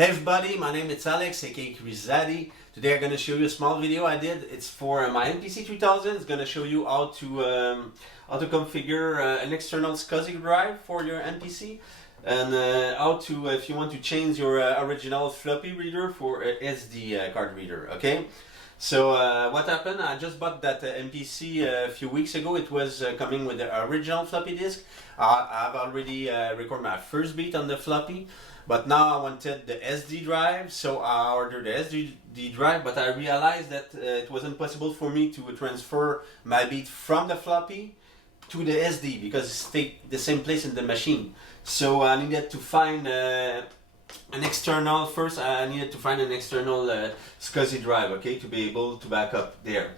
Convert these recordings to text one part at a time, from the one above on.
Hey everybody, my name is Alex, aka Scsi. Today I'm going to show you a small video I did. It's for my MPC 3000. It's going to show you how to configure an external Scsi drive for your MPC, and how to, if you want to change your original floppy reader for a SD card reader. Okay. So what happened? I just bought that MPC a few weeks ago. It was coming with the original floppy disk. I've already recorded my first beat on the floppy, but now I wanted the SD drive, so I ordered the SD drive, but I realized that it wasn't possible for me to transfer my beat from the floppy to the SD because it stays the same place in the machine. So I needed to find an external, first I needed to find an external Scsi drive, okay, to be able to back up there.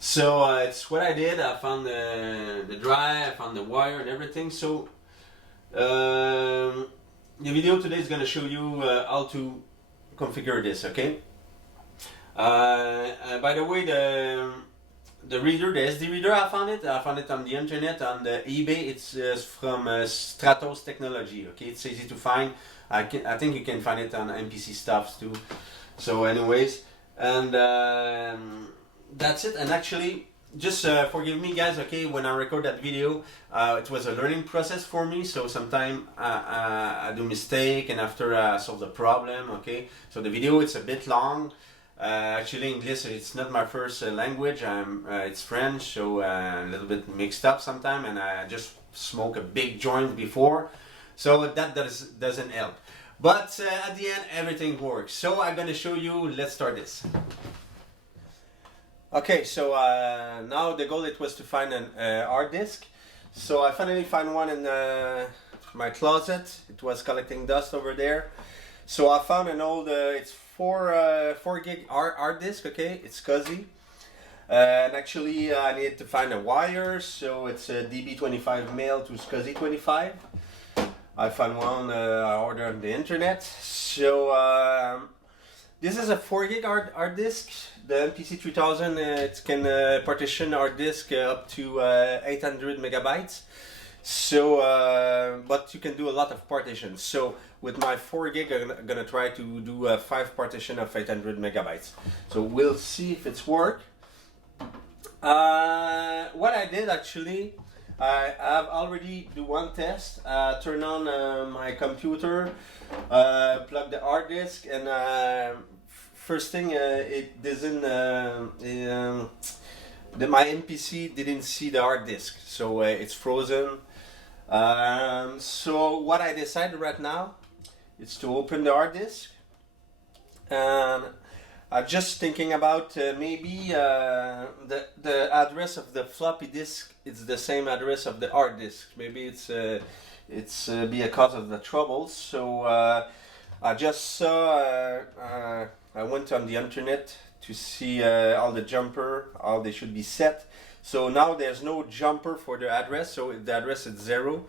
So it's what I did. I found the drive, I found the wire and everything. So the video today is going to show you how to configure this, okay. By the way, the reader, the SD reader, I found it on the internet, on the eBay. It's from Stratos Technology, okay. It's easy to find. I think you can find it on MPC stuffs too. So anyways, and that's it. And actually, just forgive me guys, okay, when I record that video, it was a learning process for me, so sometimes I do mistake and after I solve the problem, okay. So the video, it's a bit long. Actually English, it's not my first language. It's French, so a little bit mixed up sometimes, and I just smoke a big joint before, so that doesn't help. But at the end, everything works. So I'm gonna show you. Let's start this. Okay, so now the goal, it was to find an hard disk. So I finally found one in my closet. It was collecting dust over there. So I found an old, it's 4 gig hard disk, okay, it's Scsi. And actually I needed to find a wire, so it's a DB25 male to Scsi 25. I found one I ordered on the internet. So this is a 4 gig hard disk. The MPC 3000, it can partition hard disk up to 800 megabytes. So, but you can do a lot of partitions. So with my 4 gig, I'm gonna try to do 5 partition of 800 megabytes. So we'll see if it's work. What I did actually, I've already do one test. Turn on my computer, plug the hard disk, and first thing, it doesn't. My MPC didn't see the hard disk, so it's frozen. So what I decided right now is to open the hard disk, and I'm just thinking about maybe the address of the floppy disk. It's the same address of the hard disk. Maybe it's be a cause of the trouble. So I just saw. I went on the internet to see all the jumper, how they should be set. So now there's no jumper for the address, so the address is 0.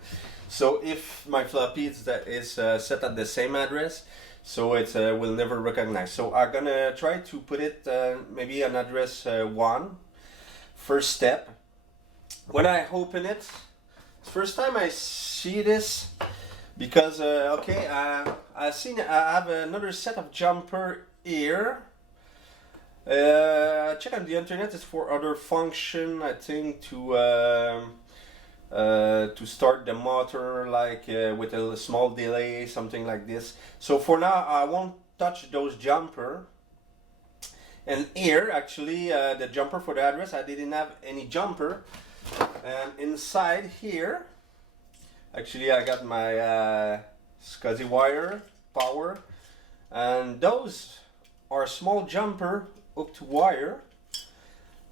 So if my floppy is set at the same address, so it will never recognize. So I'm gonna try to put it maybe on address 1. First step. When I open it, first time I see this, because okay, I have another set of jumper here. Check on the internet. It's for other function, I think, to start the motor, like with a small delay, something like this. So for now, I won't touch those jumper. And here, actually, the jumper for the address, I didn't have any jumper. And inside here, actually, I got my Scsi wire, power, and those are small jumper up to wire,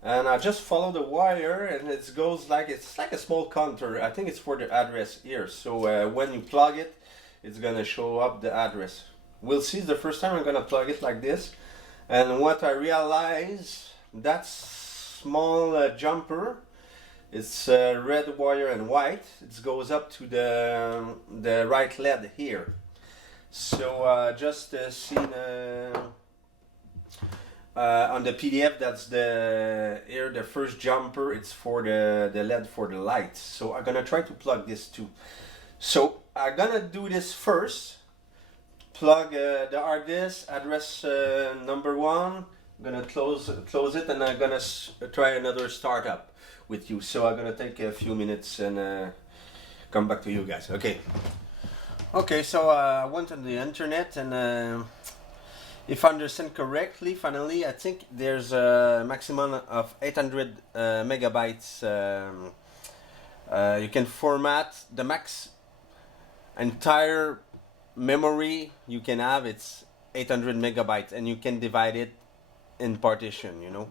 and I just follow the wire, and it goes like, it's like a small counter. I think it's for the address here. So when you plug it, it's gonna show up the address. We'll see. The first time I'm gonna plug it like this, and what I realize, that small jumper, it's red wire and white. It goes up to the right LED here. So just seen on the PDF, that's the first jumper. It's for the LED for the light. So I'm gonna try to plug this too. So I'm gonna do this first. plug the hard disk, address number 1. I'm gonna close it, and I'm gonna try another startup with you. So I'm gonna take a few minutes and come back to you guys. Okay, so I went on the internet, and if I understand correctly, finally, I think there's a maximum of 800 megabytes. You can format the max entire memory you can have. It's 800 megabytes, and you can divide it in partition, you know.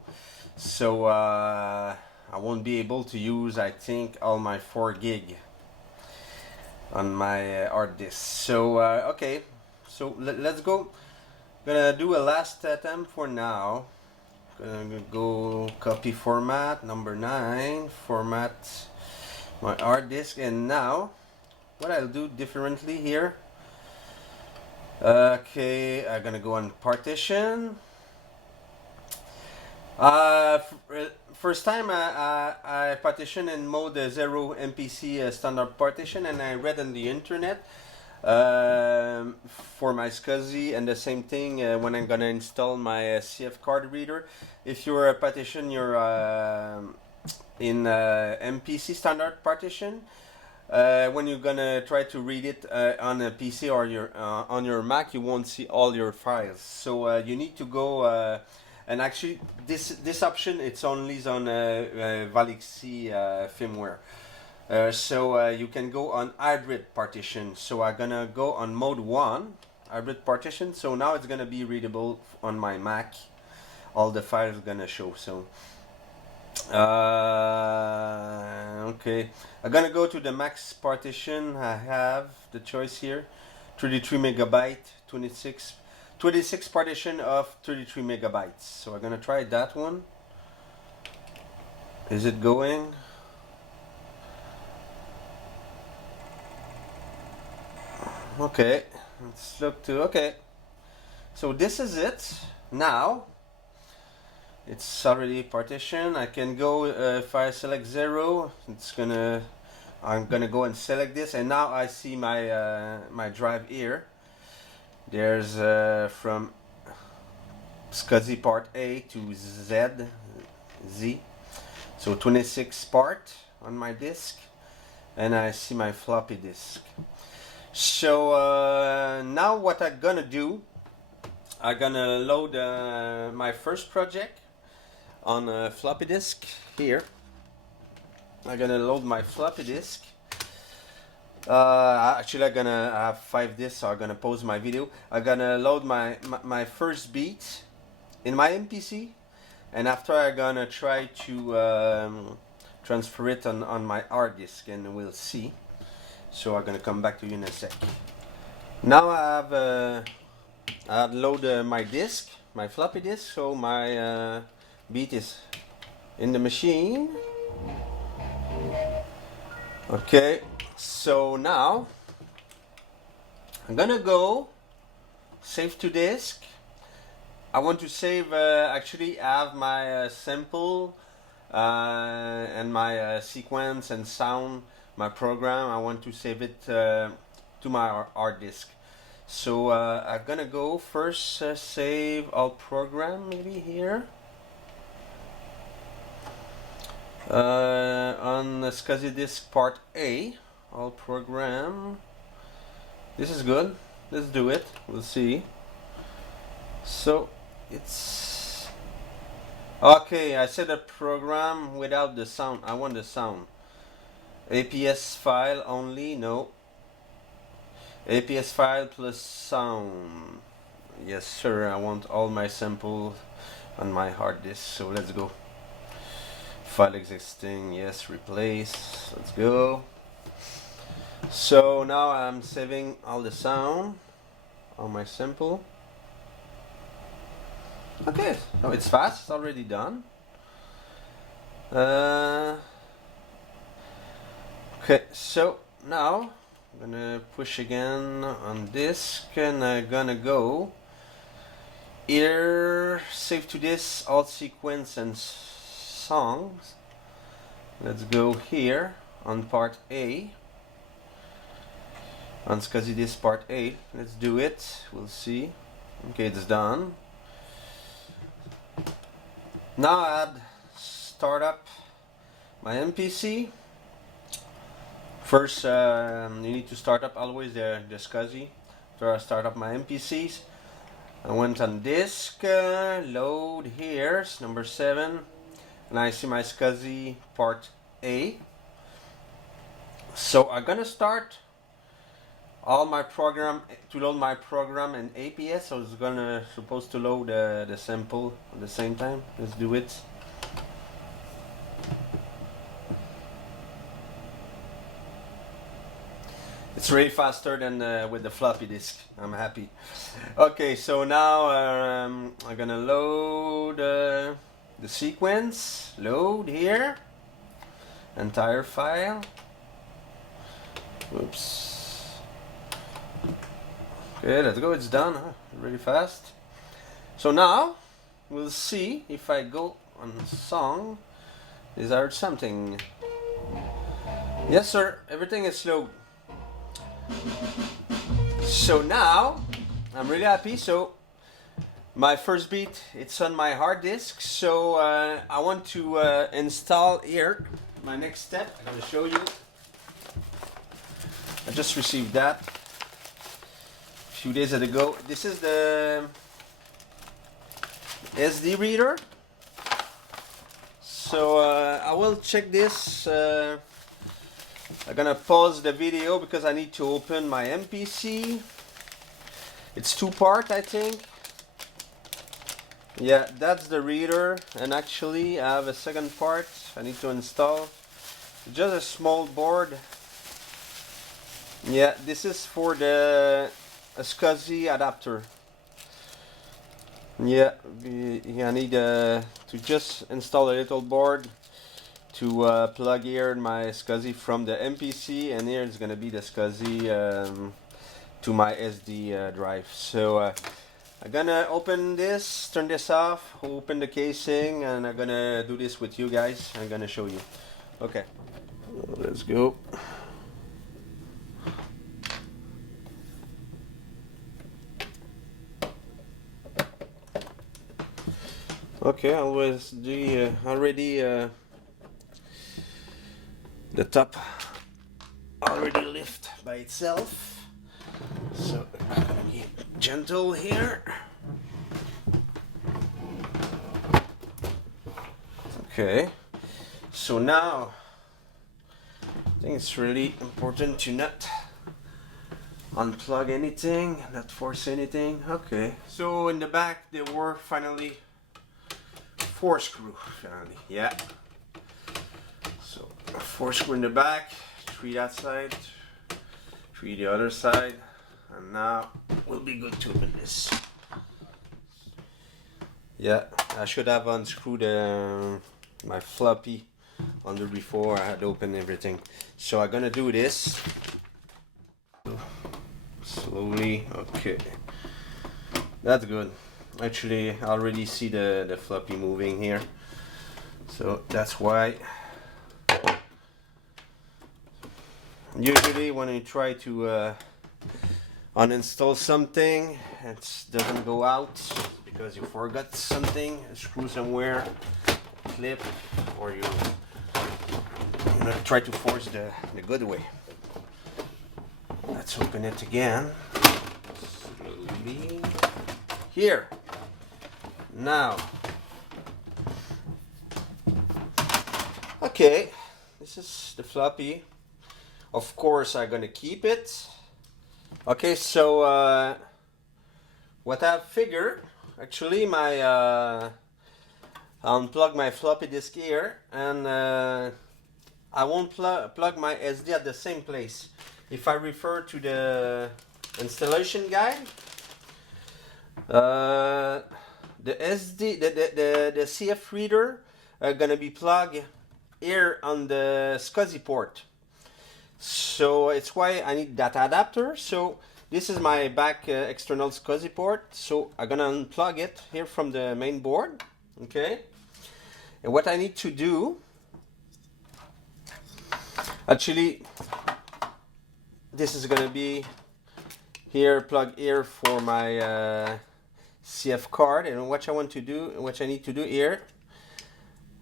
So I won't be able to use, I think, all my 4 gig on my hard disk. So okay, so let's go. Gonna do a last attempt for now. Gonna go copy format number 9, format my hard disk, and now what I'll do differently here. Okay, I'm gonna go on partition. First time I partition in mode 0 MPC standard partition, and I read on the internet for my Scsi, and the same thing when I'm gonna install my CF card reader. If you're a partition, you're in MPC standard partition. When you're gonna try to read it on a PC or on your Mac, you won't see all your files. So you need to go. And actually, this option, it's only on Valixi firmware. So you can go on hybrid partition. So I'm gonna go on mode 1, hybrid partition. So now it's gonna be readable on my Mac. All the files gonna show. So okay, I'm gonna go to the max partition. I have the choice here: 33 megabyte, 26 partition of 33 megabytes. So I'm gonna try that one. Is it going? Okay, let's look to, okay. So this is it. Now, it's already partitioned. I can go, if I select 0, I'm gonna go and select this, and now I see my, my drive here. There's from Scsi part A to Z. So 26 part on my disk, and I see my floppy disk. So now what I'm gonna do, I'm gonna load my first project on a floppy disk here. I'm gonna load my floppy disk. Actually, I'm gonna have 5 disks, so I'm gonna pause my video. I'm gonna load my first beat in my MPC, and after I'm gonna try to transfer it on my hard disk, and we'll see. So I'm gonna come back to you in a sec. Now I've loaded my disk, my floppy disk, so my beat is in the machine. Okay, so now I'm gonna go save to disk. I want to save, actually I have my sample and my sequence and sound, my program. I want to save it to my hard disk. So I'm gonna go first save all program, maybe here. On the Scsi disk part A, all program. This is good. Let's do it. We'll see. So it's okay. I said a program without the sound. I want the sound. APS file only. No. APS file plus sound. Yes, sir. I want all my samples on my hard disk. So let's go. File existing, yes, replace, let's go. So now I'm saving all the sound on my sample. Okay, so it's fast, it's already done. Okay, so now I'm gonna push again on disk, and I'm gonna go here, save to disk, all sequence and songs. Let's go here on part A, on Scsi disk part 8. Let's do it. We'll see. Okay, it's done. Now I'd start up my MPC. First, you need to start up always the Scsi. So I start up my MPCs. I went on disk, load here, it's number 7, and I see my Scsi part A. So I'm gonna start all my program to load my program in APS. So it's supposed to load the sample at the same time. Let's do it. It's way faster than with the floppy disk. I'm happy. Okay, so now I'm gonna load the sequence. Load here. Entire file. Oops. Okay, let's go. It's done. Huh? Really fast. So now we'll see if I go on song. Desired something. Yes, sir. Everything is slow. So now I'm really happy. So my first beat, it's on my hard disk. So I want to install here. My next step, I'm going to show you. I just received that a few days ago. This is the SD reader. So I will check this. I'm gonna pause the video because I need to open my MPC. It's 2-part, I think. Yeah, that's the reader, and actually I have a second part I need to install. Just a small board. Yeah, this is for the Scsi adapter. Yeah, I need to just install a little board to plug here my Scsi from the MPC, and here it's gonna be the Scsi to my SD drive. So I'm gonna open this, turn this off, open the casing, and I'm gonna do this with you guys. I'm gonna show you. Okay, let's go. Okay, always the already the top already lift by itself, so I'm gonna be gentle here. Okay, so now I think it's really important to not unplug anything, not force anything. Okay, so in the back there were finally 4 screws, finally, yeah. So 4 screws in the back, 3 that side, 3 the other side, and now we'll be good to open this. Yeah, I should have unscrewed my floppy under before I had opened everything. So I'm gonna do this slowly. Okay, that's good. Actually, I already see the floppy moving here, so that's why. Usually when you try to uninstall something, it doesn't go out because you forgot something, a screw somewhere, clip, or you try to force the good way. Let's open it again. Slowly. Here. Now. Okay, this is the floppy. Of course, I'm gonna keep it. Okay, so what I figured, actually, I unplug my floppy disk here, and I won't plug my SD at the same place. If I refer to the installation guide, the SD, the CF reader are gonna be plugged here on the Scsi port. So it's why I need that adapter. So this is my back external Scsi port. So I'm gonna unplug it here from the main board. Okay. And what I need to do, actually, this is gonna be here, plug here for my CF card. And what I need to do here,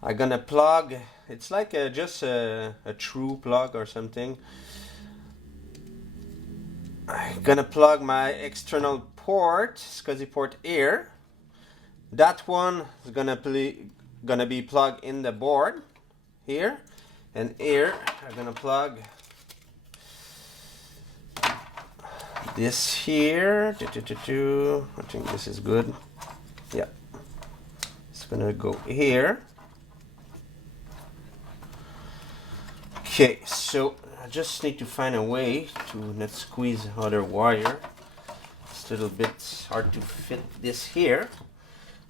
I'm gonna plug, it's like just a true plug or something. I'm gonna plug my external port, Scsi port here. That one is gonna be plugged in the board here, and here I'm gonna plug this here. I think this is good. Yeah, it's gonna go here. Okay, so I just need to find a way to not squeeze other wire. It's a little bit hard to fit this here.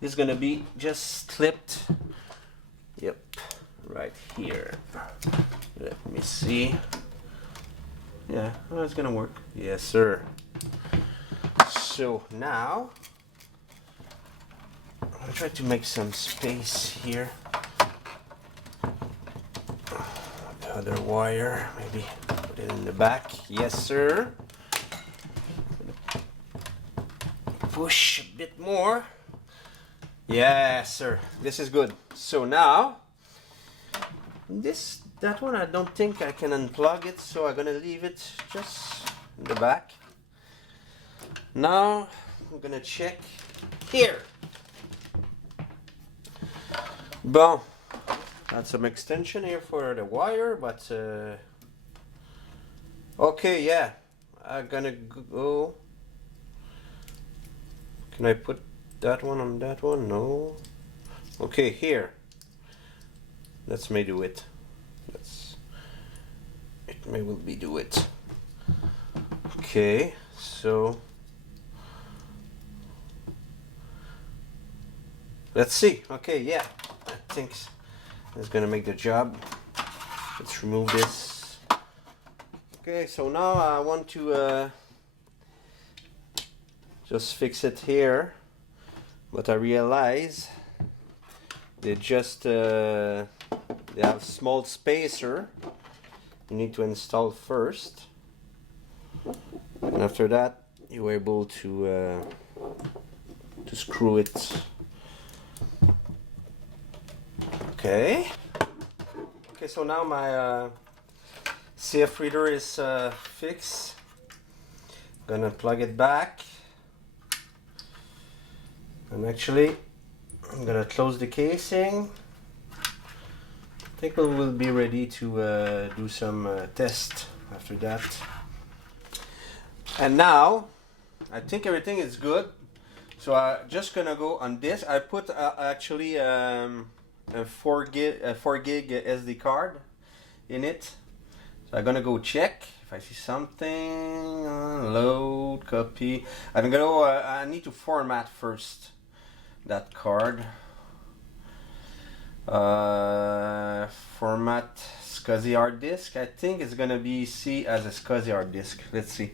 This is gonna be just clipped. Yep, right here. Let me see. Yeah, oh, it's gonna work. Yes, sir. So now I'll try to make some space here. The other wire, maybe put it in the back. Yes, sir. Push a bit more. Yes, sir. This is good. So now, that one I don't think I can unplug it, so I'm gonna leave it just in the back. Now I'm gonna check here. Bon, got some extension here for the wire, but okay, yeah. I'm gonna go. Can I put that one on that one? No. Okay, here. Let's may do it. It may will be do it. Okay, so let's see. Okay, yeah, I think it's gonna make the job. Let's remove this. Okay, so now I want to just fix it here, but I realize they just they have small spacer you need to install first, and after that you're able to screw it. Okay, so now my CF reader is fixed. Gonna plug it back, and actually I'm gonna close the casing. I think we will be ready to do some test after that. And now I think everything is good, so I'm just gonna go on this. I put actually a 4 gig SD card in it, so I'm gonna go check if I see something. Load, copy. I'm gonna I need to format first that card. Format Scsi hard disk. I think it's gonna be C as a Scsi hard disk. Let's see.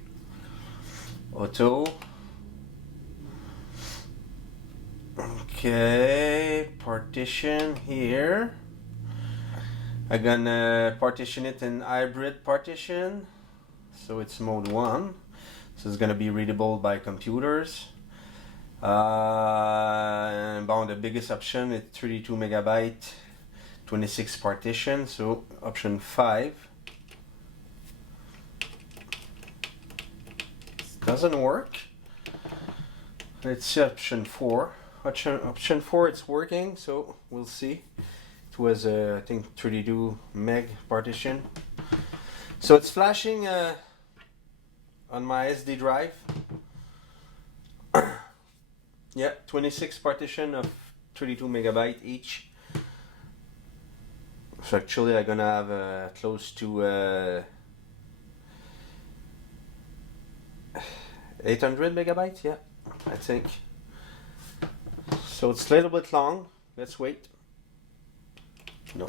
Auto. Okay, partition here. I'm gonna partition it in hybrid partition, so it's mode 1, so it's gonna be readable by computers. The biggest option is 32 megabyte 26 partition, so option 5. Doesn't work. Let's see option 4. Option 4, it's working, so we'll see. It was I think 32 meg partition, so it's flashing on my SD drive. Yeah, 26 partition of 32 megabyte each. So actually I'm gonna have close to 800 megabytes, yeah, I think. So it's a little bit long. Let's wait. No.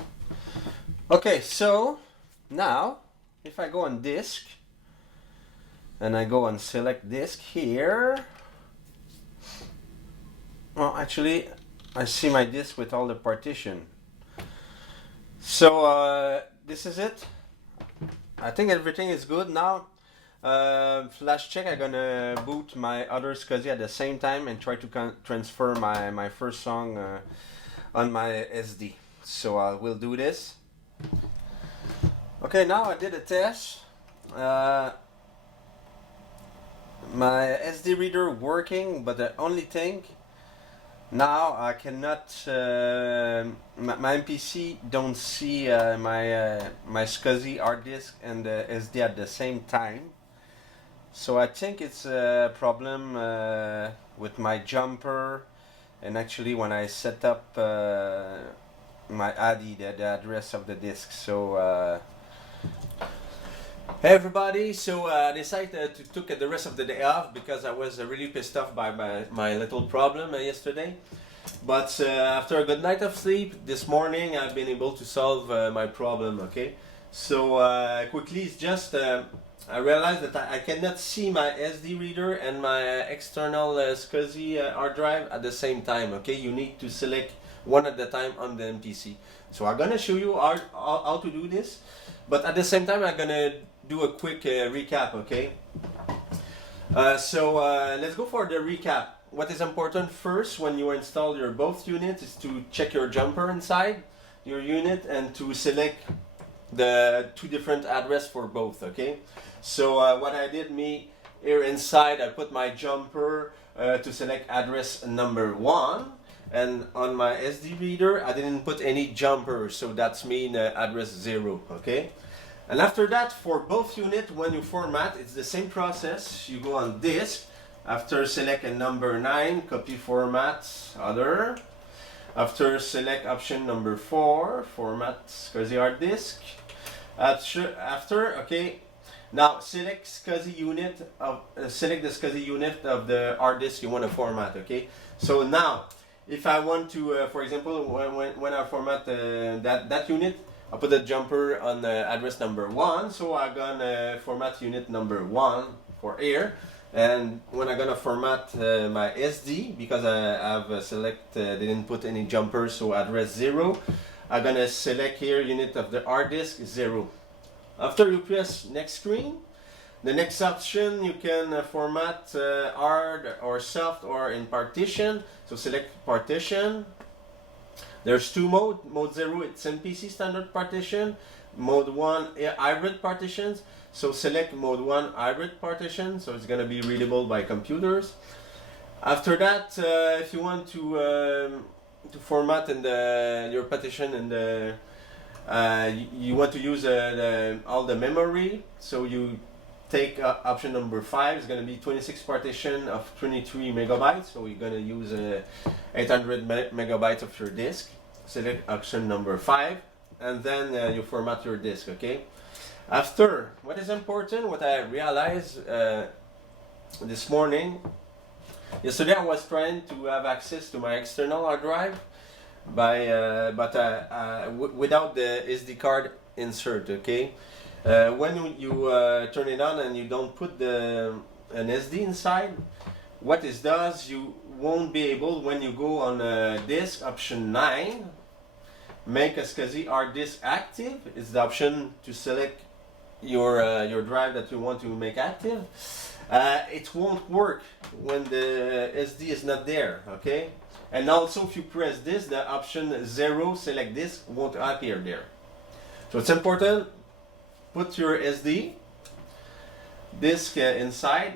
Okay, so now if I go on disk and I go on select disk here, well, actually I see my disk with all the partition. So this is it. I think everything is good now. Flash check, I'm gonna boot my other Scsi at the same time and try to transfer my first song on my SD. So I will do this. Okay, now I did a test. My SD reader working, but the only thing now I cannot. My MPC don't see my Scsi hard disk and the SD at the same time. So I think it's a problem with my jumper, and actually when I set up my ADI, the address of the disk. So hey everybody, so I decided to took the rest of the day off because I was really pissed off by my little problem yesterday. But after a good night of sleep, this morning I've been able to solve my problem, okay? So quickly, it's just I realized that I cannot see my SD reader and my external Scsi hard drive at the same time, okay? You need to select one at a time on the MPC. So I'm gonna show you how to do this, but at the same time I'm gonna do a quick recap, okay? So let's go for the recap. What is important first when you install your both units is to check your jumper inside your unit and to select the two different address for both, okay? So what I did here inside, I put my jumper to select address number 1, and on my SD reader I didn't put any jumper, so that's mean address 0, okay? And after that, for both units, when you format, it's the same process. You go on disk, after select a number 9, copy format other. After select option number 4, format Scsi hard disk. After, okay, now select Scsi unit of select the Scsi unit of the hard disk you want to format, okay? So now, if I want to, for example, when I format that unit, I put a jumper on address number 1, so I'm gonna format unit number 1 for here. And when I'm gonna format my SD, because I have didn't put any jumper, so address 0, I'm gonna select here unit of the hard disk 0. After you press next screen, the next option you can format hard or soft or in partition. So select partition. There's two modes. Mode 0, it's MPC standard partition. Mode 1, hybrid partitions. So select mode 1 hybrid partition, so it's going to be readable by computers. After that, if you want to format in your partition and you want to use all the memory, so you take option number 5. It's going to be 26 partition of 23 megabytes, so you're going to use 800 megabytes of your disk. Select option number 5, and then you format your disk, okay? After, what is important, what I realized this morning, yesterday I was trying to have access to my external hard drive without the SD card insert, okay? When you turn it on and you don't put an SD inside, what it does, you won't be able, when you go on disk option 9, make a Scsi hard disk active. It's the option to select your drive that you want to make active. It won't work when the SD is not there, okay? And also if you press this, the option 0 select disk won't appear there. So it's important, put your SD disk inside,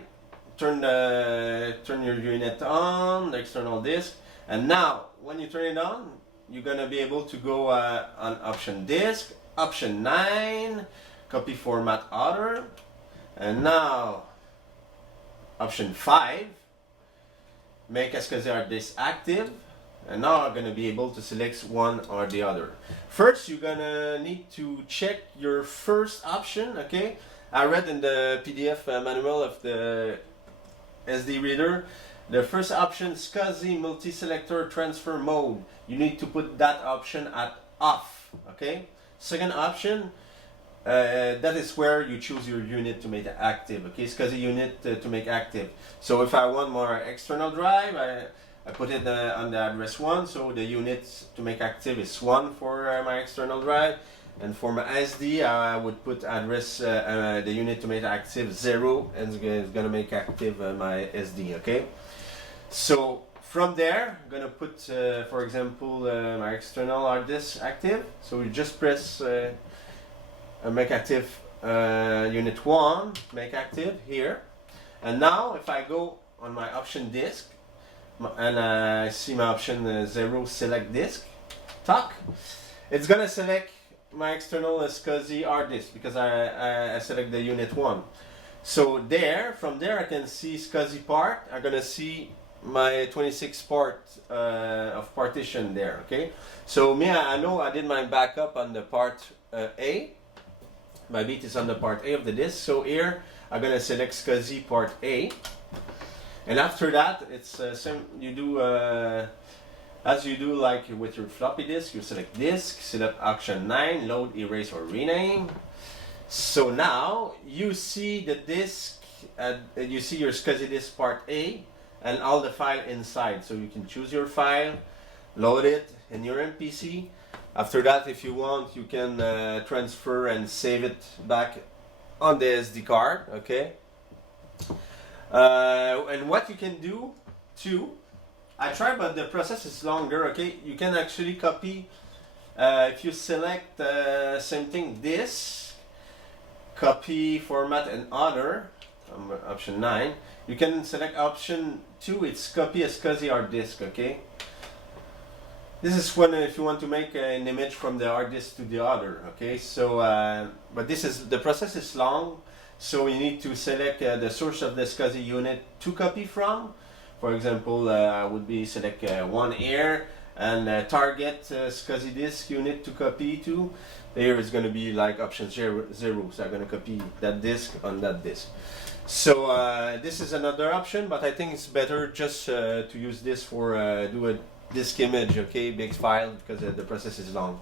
turn your unit on, the external disk, and now when you turn it on, you're gonna be able to go on option disk, option 9, copy format other, and now option 5, make a Scsi hard disk active, and now I'm gonna be able to select one or the other. First, you're gonna need to check your first option, okay? I read in the PDF manual of the SD reader, the first option, Scsi multi-selector transfer mode. You need to put that option at off, okay? Second option, that is where you choose your unit to make it active, okay? Scsi unit to make active. So if I want more external drive, I put it on the address 1, so the unit to make active is 1 for my external drive. and for my SD I would put address the unit to make active 0, and it's gonna make active my SD. Okay, so from there I'm gonna put for example my external hard disk active, so we just press make active unit 1, make active here, and now if I go on my option disk and I see my option 0 select disk, talk, it's gonna select my external Scsi hard disk because I select the unit 1. So from there I can see Scsi part. I'm gonna see my 26 part of partition there. Okay, so I know I did my backup on the part A. My beat is on the part A of the disk. So here I'm gonna select Scsi part A, and after that it's same. You do as you do like with your floppy disk. You select disk, select option 9, load, erase, or rename. So now you see the disk, you see your Scsi disk part A and all the file inside. So you can choose your file, load it in your MPC. After that, if you want, you can transfer and save it back on the SD card. Okay. And what you can do too, I tried, but the process is longer. Okay, you can actually copy if you select same thing, this copy format and other option 9, you can select option 2, it's copy a Scsi hard disk. Okay, this is when if you want to make an image from the hard disk to the other. Okay, so but the process is long, so you need to select the source of the Scsi unit to copy from. For example, would be select one here and target Scsi disk unit to copy to. Here is going to be like option 0, so I'm going to copy that disk on that disk. So this is another option, but I think it's better just to use this for do a disk image, okay, big file, because the process is long.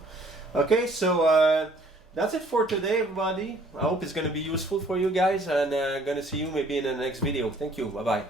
Okay, so that's it for today, everybody. I hope it's going to be useful for you guys, and I'm going to see you maybe in the next video. Thank you. Bye bye.